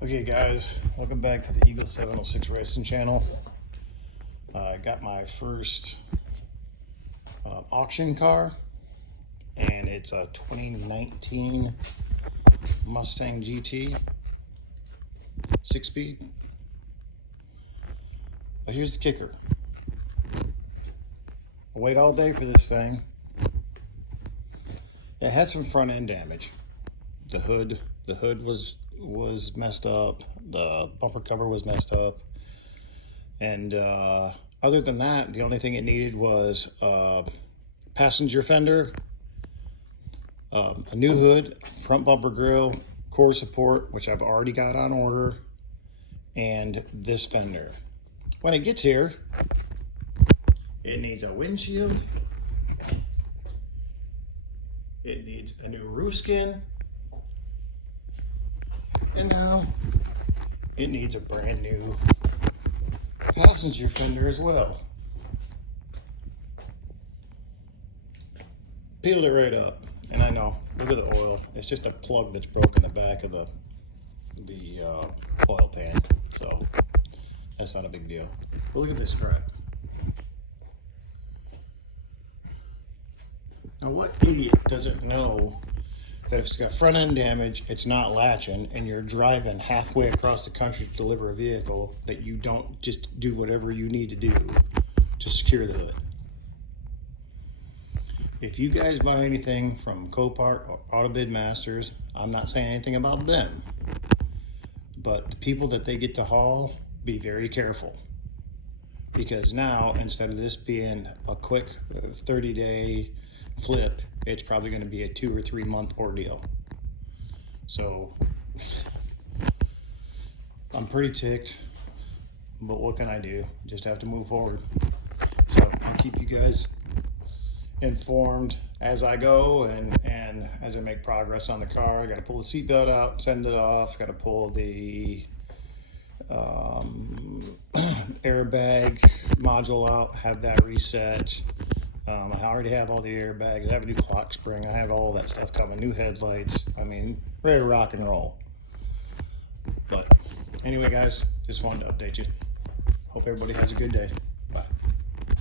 Okay guys, welcome back to the Eagle 706 Racing Channel. I got my first auction car, and it's a 2019 Mustang GT 6-speed. But here's the kicker. I wait all day for this thing. It had some front end damage. The hood was messed up. The bumper cover was messed up. And other than that, the only thing it needed was passenger fender, a new hood, front bumper grill, core support, which I've already got on order, and this fender. When it gets here, it needs a windshield, it needs a new roof skin, and now it needs a brand new passenger fender as well. Peeled it right up, and I know, look at the oil. It's just a plug that's broken the back of the oil pan, so that's not a big deal. But look at this crap. Now, what idiot doesn't know that if it's got front end damage, it's not latching, and you're driving halfway across the country to deliver a vehicle, that you don't just do whatever you need to do to secure the hood? If you guys buy anything from Copart or Auto Bid Masters, I'm not saying anything about them, but the people that they get to haul, be very careful. Because now, instead of this being a quick 30-day flip, it's probably going to be a 2 or 3 month ordeal. So I'm pretty ticked, but what can I do? Just have to move forward. So I'll keep you guys informed as I go and as I make progress on the car. I got to pull the seatbelt out, send it off. Got to pull the airbag module out, have that reset. I already have all the airbags. I have a new clock spring. I have all that stuff coming. New headlights. I mean, ready to rock and roll. But anyway, guys, just wanted to update you. Hope everybody has a good day.